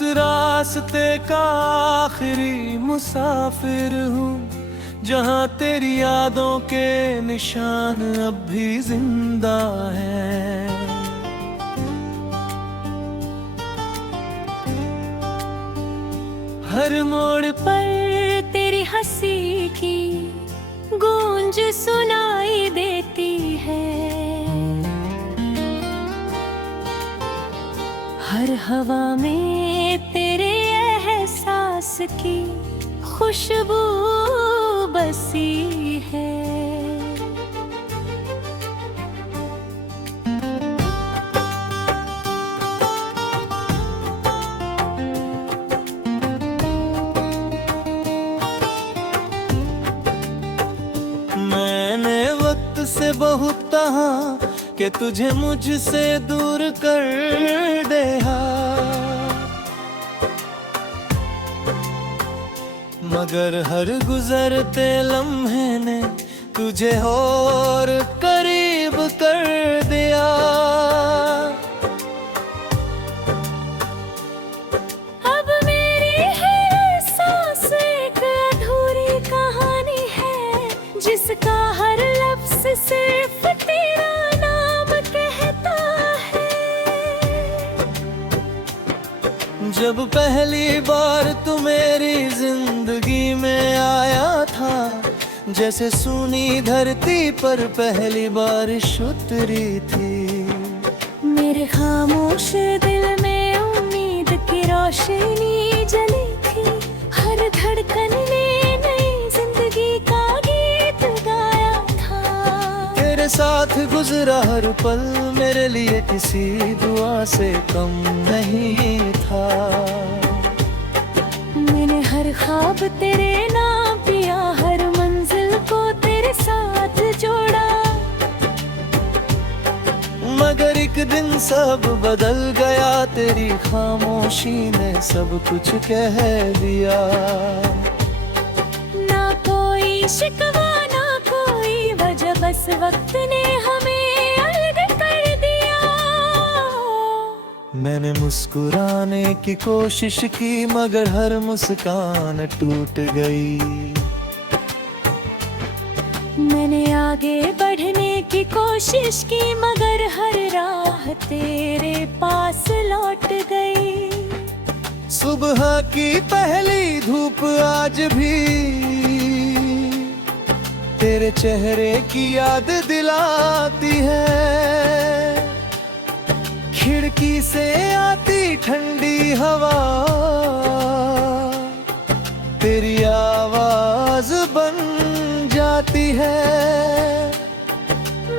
उस रास्ते का आखिरी मुसाफिर हूँ जहाँ तेरी यादों के निशान अब भी जिंदा हैं। हर मोड़ पर तेरी हंसी की गूंज सुनाई देती है, हर हवा में तेरे एहसास की खुशबू बसी है। मैंने वक्त से बहुत कहा कि तुझे मुझसे दूर कर दे, मगर हर गुजरते लम्हे ने तुझे और करीब कर दिया। अब मेरी हर सांस एक अधूरी कहानी है, जिसका हर लफ्ज सिर्फ तेरा नाम कहता है। जब पहली बार तू मेरी जिंदगी में आया था, जैसे सूनी धरती पर पहली बारिश उतरी थी। मेरे खामोश दिल में उम्मीद की रोशनी जली थी, हर धड़कन ने नई जिंदगी का गीत गाया था। तेरे साथ गुजरा हर पल मेरे लिए किसी दुआ से कम नहीं था। मैंने हर ख्वाब तेरे नाम पिया, हर मंजिल को तेरे साथ जोड़ा, मगर एक दिन सब बदल गया, तेरी खामोशी ने सब कुछ कह दिया। ना कोई शिकवा ना कोई वजह, बस वक्त ने हमें अलग कर दिया। मैंने मुस्कुराने की कोशिश की, मगर हर मुस्कान टूट गई। मैंने आगे बढ़ने की कोशिश की, मगर हर राह तेरे पास लौट गई। सुबह की पहली धूप आज भी तेरे चेहरे की याद दिलाती है। खिड़की से आती ठंडी हवा तेरी आवाज बन जाती है।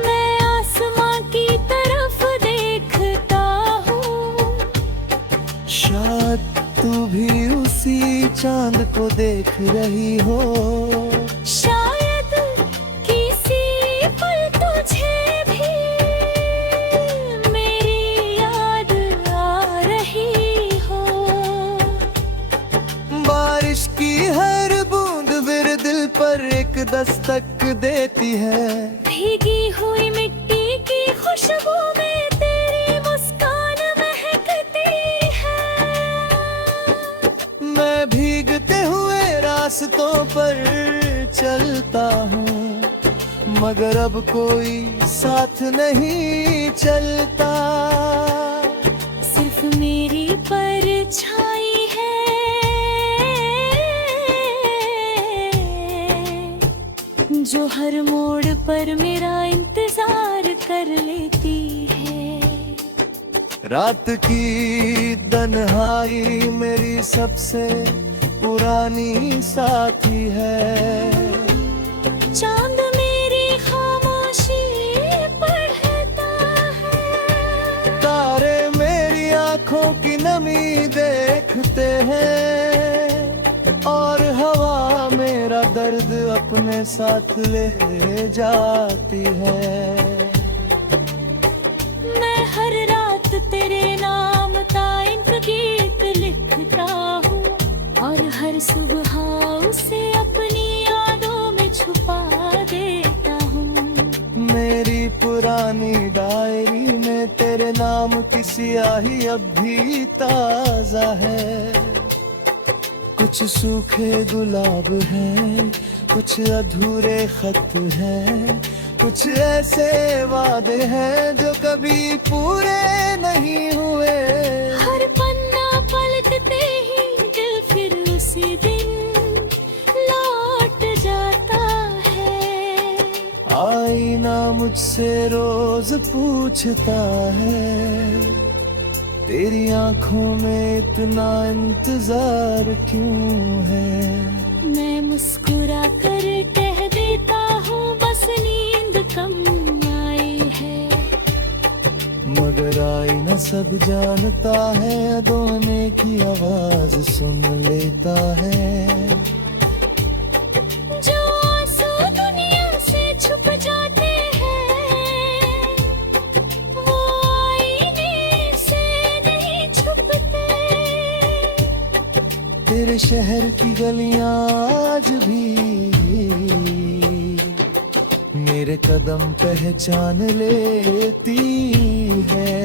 मैं आसमां की तरफ देखता हूँ, शायद तू भी उसी चांद को देख रही हो। शायद किसी पल तुझे भी मेरी याद आ रही हो। बारिश की हर बूंद मेरे दिल पर एक दस्तक देती है। भीगी हुई मिट्टी की खुशबू में तेरी मुस्कान महकती है। मैं भीगते हुए रास्तों पर चलता हूँ, मगर अब कोई साथ नहीं चलता। सिर्फ मेरी परछाई है जो हर मोड़ पर मेरा इंतजार कर लेती है। रात की तन्हाई मेरी सबसे पुरानी साथी है। चांद मेरी खामोशी पढ़ता है, तारे मेरी आंखों की नमी देखते हैं, और हवा मेरा दर्द अपने साथ ले जाती है। मैं हर रात तेरे नाम का एक गीत लिखता हूँ, और हर सुबह उसे अपनी यादों में छुपा देता हूँ। मेरी पुरानी डायरी में तेरे नाम की सियाही अब भी ताजा है। कुछ सूखे गुलाब हैं, कुछ अधूरे खत हैं, कुछ ऐसे वादे हैं जो कभी पूरे नहीं हुए। हर पन्ना पलटते ही दिल फिर उसी दिन लौट जाता है। आईना मुझसे रोज पूछता है, तेरी आंखों में इतना इंतजार क्यों है। मैं मुस्कुरा कर कह देता हूँ बस नींद कम आई है। मगर आईना सब जानता है, दोने की आवाज सुन लेता है। जो आंसू दुनिया से छुप जाते हैं, वो आईने से नहीं छुपते। तेरे शहर की गलियां आज भी मेरे कदम पहचान लेती है।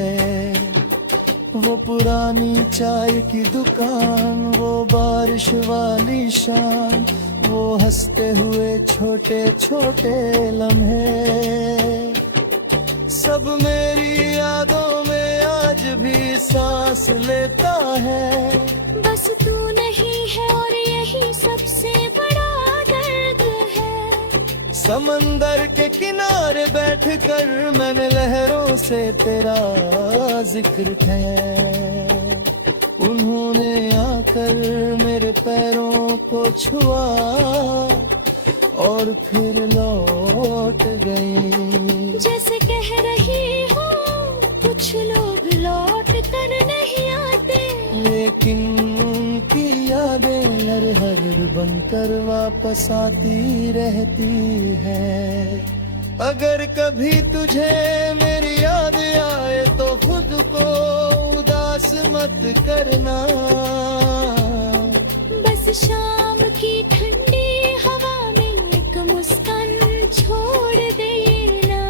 वो पुरानी चाय की दुकान, वो बारिश वाली शाम, वो हंसते हुए छोटे छोटे लम्हे, सब मेरी यादों में आज भी सांस लेता है। बस तू नहीं है और यही सबसे बड़ा दर्द है। समंदर के किनारे बैठकर मैंने लहरों से तेरा जिक्र किया। उन्होंने आकर मेरे पैरों को छुआ और फिर लौट गए। जैसे कह रही हूँ कुछ लोग लौट कर नहीं आते, लेकिन उनकी यादें लरहर बनकर वापस आती रहती है। अगर कभी तुझे मेरी याद आए तो खुद को उदास मत करना। बस शाम की ठंडी हवा में एक मुस्कान छोड़ देना।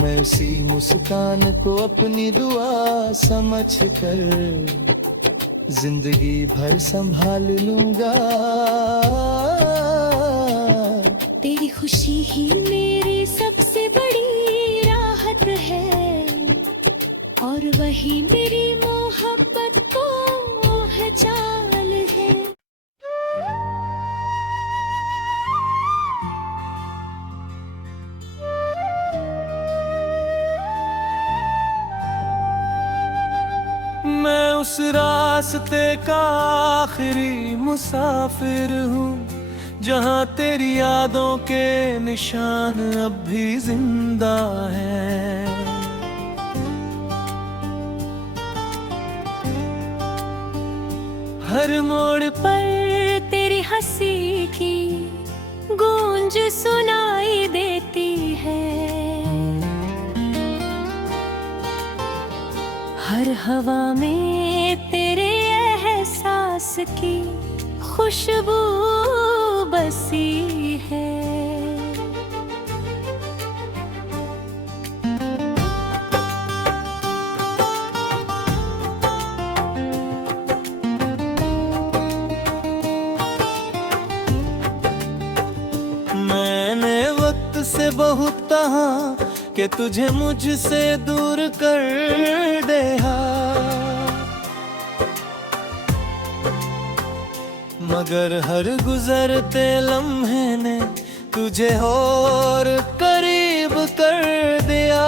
मैं उसी मुस्कान को अपनी दुआ समझ कर जिंदगी भर संभाल लूंगा। तेरी खुशी ही मेरी सबसे बड़ी राहत है, और वही मेरी मोहब्बत को है चाल है। मैं उस रास्ते का आखिरी मुसाफिर हूँ जहाँ तेरी यादों के निशान अब भी जिंदा हैं। हर मोड़ पर तेरी हंसी की गूंज सुनाई देती है। हर हवा में तेरे एहसास की खुशबू बसी है। मैंने वक्त से बहुत कहा कि तुझे मुझसे दूर कर दे, मगर हर गुजरते लम्हे ने तुझे और करीब कर दिया।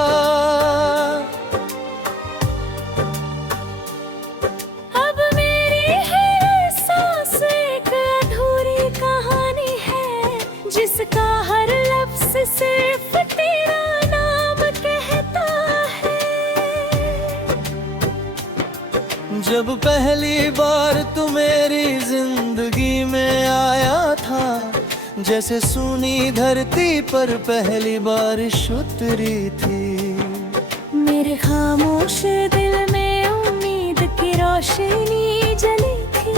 अब मेरी हर सांस एक अधूरी कहानी है, जिसका हर लफ्ज सिर्फ तेरा नाम कहता है। जब पहली बार तू मेरी जिंदगी में आया था, जैसे सूनी धरती पर पहली बारिश उतरी थी। मेरे खामोश दिल में उम्मीद की रोशनी जली थी।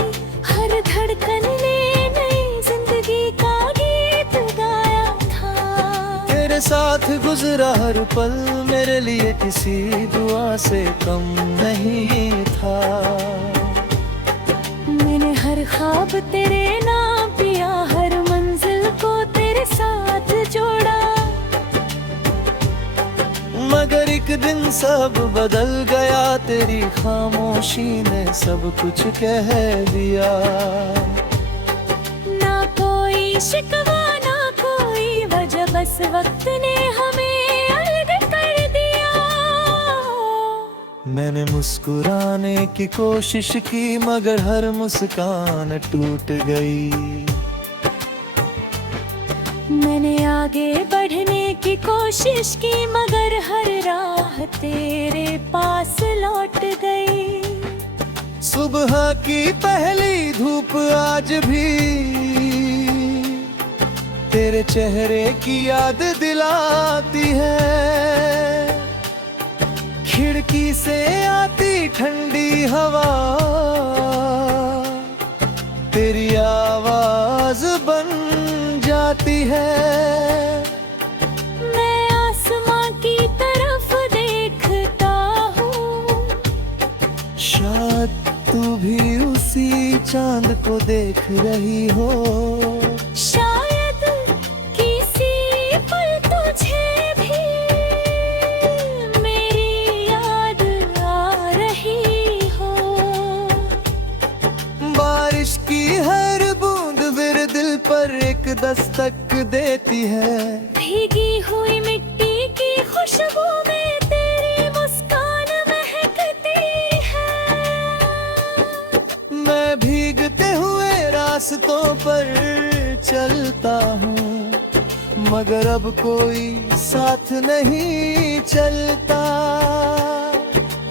हर धड़कन ने नई जिंदगी का गीत गाया था। तेरे साथ गुजरा हर पल मेरे लिए किसी दुआ से कम नहीं था। मैंने हर ख्वाब तेरे नाम पिया, हर मंजिल को तेरे साथ जोड़ा। मगर एक दिन सब बदल गया, तेरी खामोशी ने सब कुछ कह दिया। ना कोई शिकवा ना कोई वजह, बस वक्त ने हमें अलग कर दिया। मैंने मुस्कुराने की कोशिश की मगर हर मुस्कान टूट गई। मैंने आगे बढ़ने की कोशिश की मगर हर राह तेरे पास लौट गई। सुबह की पहली धूप आज भी तेरे चेहरे की याद दिलाती है। खिड़की से आती ठंडी हवा तेरी आवाज बन जाती है। मैं आसमां की तरफ देखता हूँ, शायद तू भी उसी चांद को देख रही हो। शायद किसी पल तुझे भी मेरी याद आ रही हो। बारिश की हर बूंद मेरे दिल पर एक दस्तक देती है। भीगी हुई मिट्टी की खुशबू में तेरी मुस्कान महकती है। मैं भीगते हुए रास्तों पर चलता हूँ मगर अब कोई साथ नहीं चलता।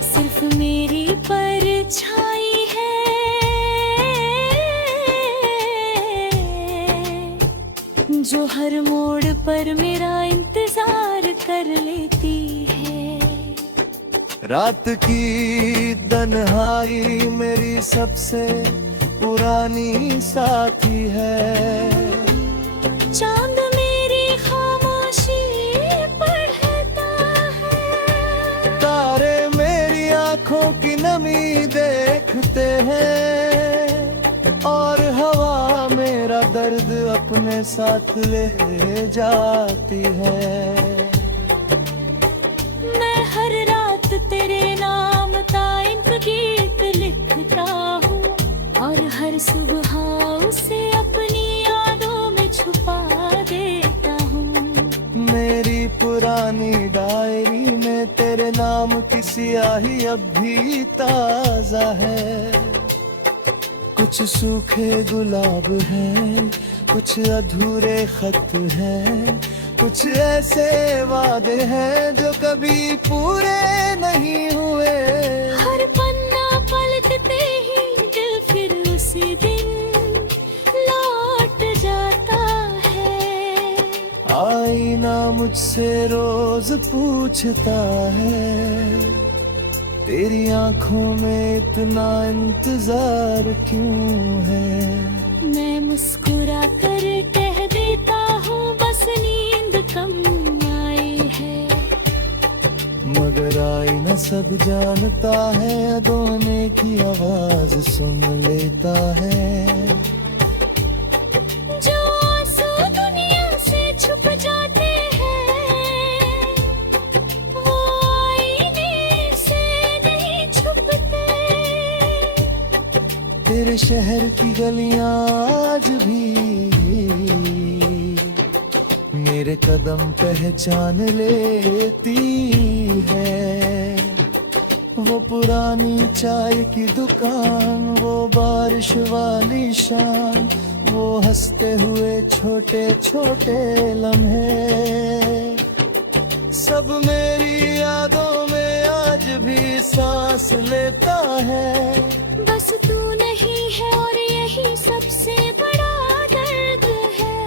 सिर्फ मेरी परछाई है जो हर मोड़ पर मेरा इंतजार कर लेती है। रात की तन्हाई मेरी सबसे पुरानी साथी है। चांद मेरी खामोशी पढ़ता है, तारे मेरी आंखों की नमी देखते हैं और हवा मेरा दर्द अपने साथ ले जाती है। मैं हर रात तेरे नाम का एक गीत लिखता हूँ और हर सुबह उसे अपनी यादों में छुपा देता हूँ। मेरी पुरानी डायरी में तेरे नाम की स्याही अब भी ताजा है। कुछ सूखे गुलाब हैं, कुछ अधूरे खत हैं, कुछ ऐसे वादे हैं जो कभी पूरे नहीं हुए। हर पन्ना पलटते ही दिल फिर उसी दिन लौट जाता है। आईना मुझसे रोज पूछता है तेरी आंखों में इतना इंतजार क्यों है। मैं मुस्कुरा कर कह देता हूँ बस नींद कम आई है। मगर आईना सब जानता है, दोने की आवाज सुन लेता है। जो आंसू दुनिया से छुप जाते हैं वो आईने से नहीं छुपते। तेरे शहर की गलियां आज भी मेरे कदम पहचान लेती है। वो पुरानी चाय की दुकान, वो बारिश वाली शाम, वो हंसते हुए छोटे छोटे लम्हे, सब मेरी यादों में आज भी सांस लेता है। बस तू नहीं है और यही सबसे बड़ा दर्द है।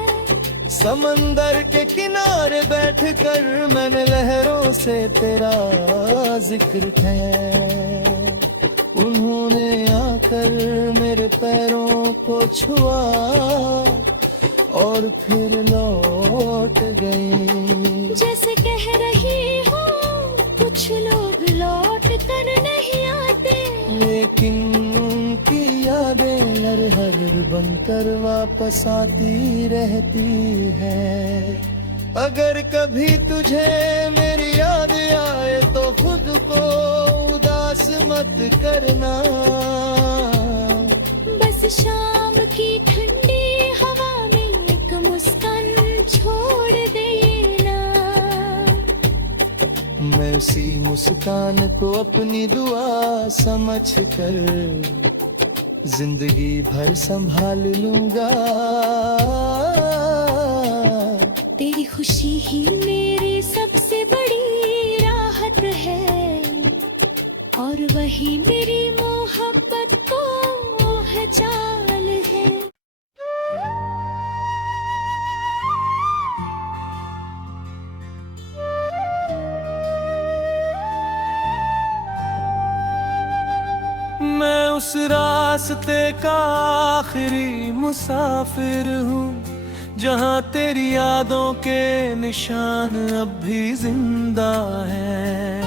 समंदर के किनारे बैठकर मैंने लहरों से तेरा जिक्र किया। उन्होंने आकर मेरे पैरों को छुआ और फिर लौट गई। जैसे कह रही हो कुछ लोग लौट कर नहीं आते, लेकिन उनकी यादें हर बनकर वापस आती रहती है। अगर कभी तुझे मेरी याद आए तो खुद को उदास मत करना। बस शाम की ठंडी हवा में एक मुस्कान छोड़ देना। मैं उसी मुस्कान को अपनी दुआ समझ कर जिंदगी भर संभाल लूंगा। तेरी खुशी ही मेरी सबसे बड़ी राहत है, और वही मेरी मोहब्बत को पहचान है। मैं उस रास्ते का आखिरी मुसाफिर हूँ जहाँ तेरी यादों के निशान अब भी जिंदा हैं।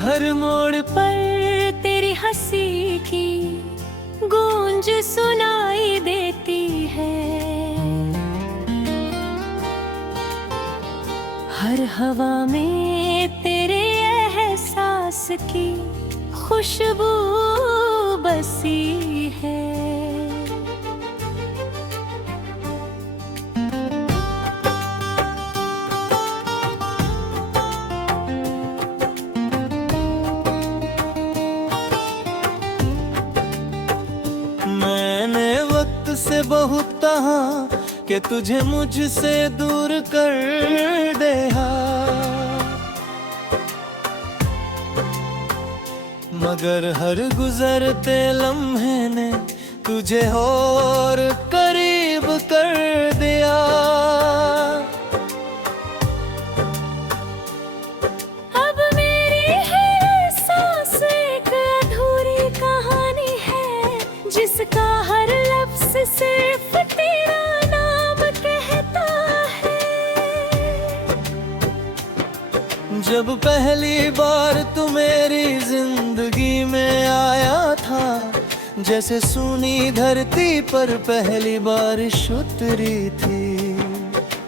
हर मोड़ पर तेरी हंसी की गूंज सुनाई देती है। हर हवा में तेरे एहसास की खुशबू बसी है। मैंने वक्त से बहुत कहा कि तुझे मुझसे दूर कर दे, मगर हर गुजरते लम्हे ने तुझे और करीब कर दिया। अब मेरी हर सांस एक अधूरी कहानी है, जिसका हर लफ्ज सिर्फ तेरा नाम कहता है। जब पहली बार तू मेरी जिंदगी में आया था, जैसे सूनी धरती पर पहली बारिश उतरी थी।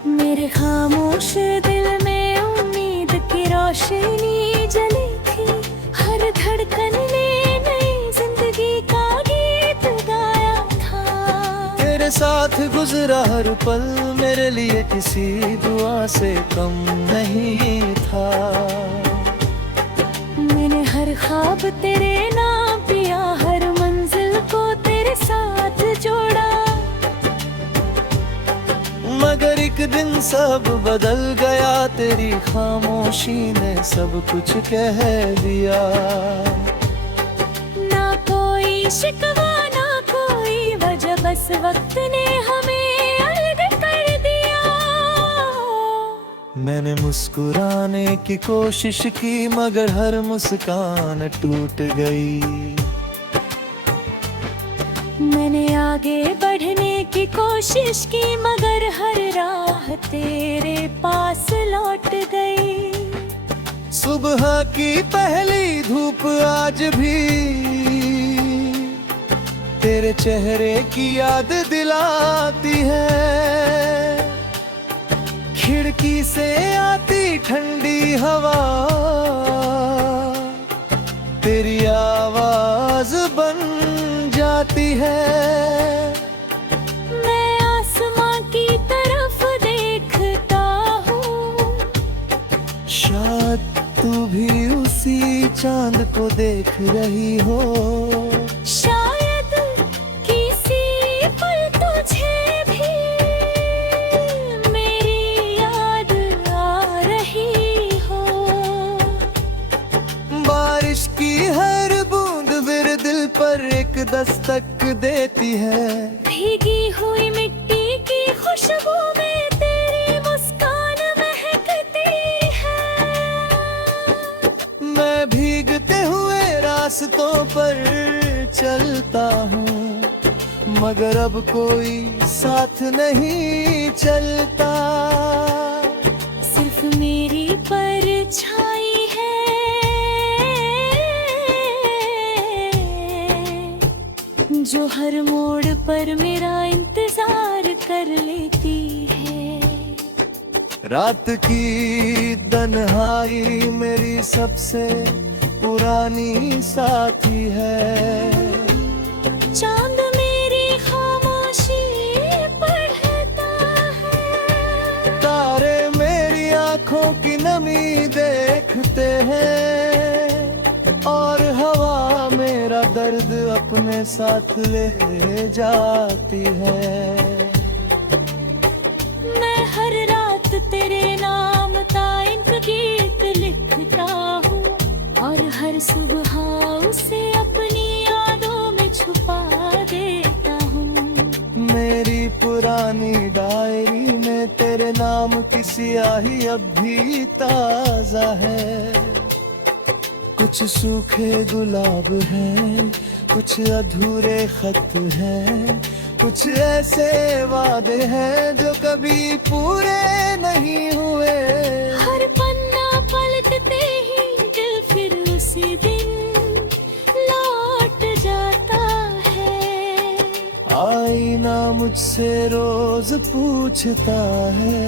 मेरे खामोश दिल में उम्मीद की रोशनी जली थी। हर धड़कन ने नई जिंदगी का गीत गाया था। तेरे साथ गुजरा हर पल मेरे लिए किसी दुआ से कम नहीं था। मैंने हर ख्वाब तेरे नाम पिया, हर मंजिल को तेरे साथ जोड़ा। मगर एक दिन सब बदल गया, तेरी खामोशी ने सब कुछ कह दिया। ना कोई शिकवा ना कोई वजह, बस वक्त ने हमें अलग कर दिया। मैंने मुस्कुराने की कोशिश की, मगर हर मुस्कान टूट गई। मैंने आगे बढ़ने की कोशिश की, मगर हर राह तेरे पास लौट गई। सुबह की पहली धूप आज भी तेरे चेहरे की याद दिलाती है। खिड़की से आती ठंडी हवा तेरी आवाज बन जाती है। मैं आसमां की तरफ देखता हूँ, शायद तू भी उसी चांद को देख रही हो। शायद किसी पल तुझे भी मेरी याद आ रही हो। बारिश की हर बूंद मेरे दिल पर एक दस्तक देती है। भीगी हुई मिट्टी की खुशबू में तेरी मुस्कान महकती है। मैं भीगते हुए रास्तों पर चलता हूँ, मगर अब कोई साथ नहीं चलता। सिर्फ मेरी परछाई है जो हर मोड़ पर मेरा इंतजार कर लेती है। रात की तन्हाई मेरी सबसे पुरानी साथी है। चांद मेरी खामोशी पढ़ता है, तारे मेरी आंखों की नमी देखते हैं, और हवा मेरा दर्द अपने साथ ले जाती है। मैं हर रात तेरे नाम का एक गीत लिखता हूँ, और हर सुबह उसे अपनी यादों में छुपा देता हूँ। मेरी पुरानी डायरी में तेरे नाम की स्याही अब भी ताजा है। कुछ सूखे गुलाब हैं, कुछ अधूरे खत हैं, कुछ ऐसे वादे हैं जो कभी पूरे नहीं हुए। हर पन्ना पलटते ही दिल फिर उसी दिन लौट जाता है। आईना मुझसे रोज पूछता है,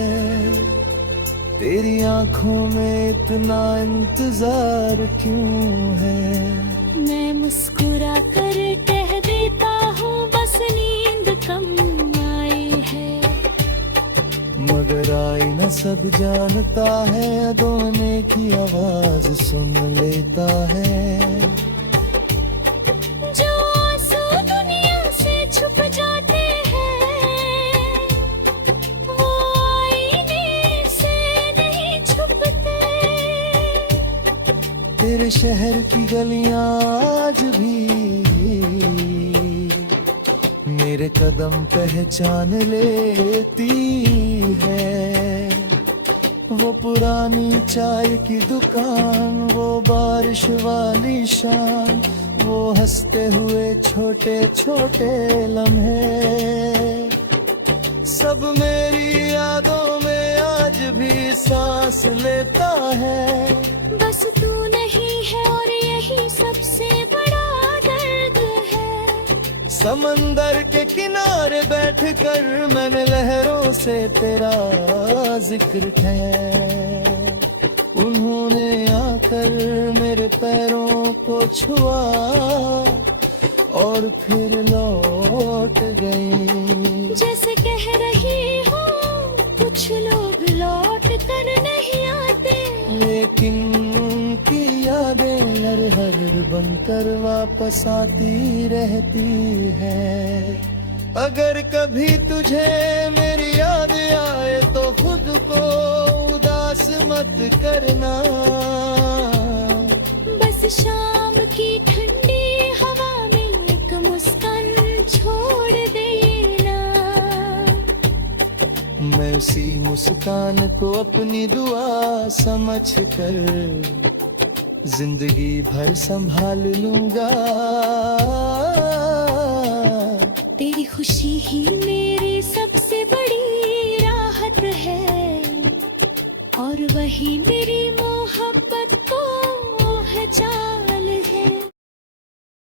तेरी आंखों में इतना इंतजार क्यों है। मैं मुस्कुरा कर कह देता हूँ बस नींद कम आई है, मगर आईना सब जानता है, दोने की आवाज सुन लेता है। जो आंसू दुनिया से छुप जाते हैं, वो आईने से नहीं छुपते। तेरे शहर की गलियां आज भी मेरे कदम पहचान लेती है। वो पुरानी चाय की दुकान, वो बारिश वाली शाम, वो हंसते हुए छोटे छोटे लम्हे, सब मेरी यादों में आज भी सांस लेता है। बस तू नहीं है और यही सबसे बड़ा दर्द है। समंदर के किनारे बैठकर मैंने लहरों से तेरा जिक्र किया, उन्होंने आकर मेरे पैरों को छुआ और फिर लौट गई। जैसे कह रही हूँ कुछ लोग लौट कर नहीं आते, लेकिन उनकी यादें हर हर बनकर वापस आती रहती है। अगर कभी तुझे मेरी याद आए तो खुद को उदास मत करना, बस शाम की ठंडी हवा में एक मुस्कान छोड़ देना। मैं उसी मुस्कान को अपनी दुआ समझ कर जिंदगी भर संभाल लूंगा। तेरी खुशी ही मेरी सबसे बड़ी राहत है, और वही मेरी मोहब्बत को पहचान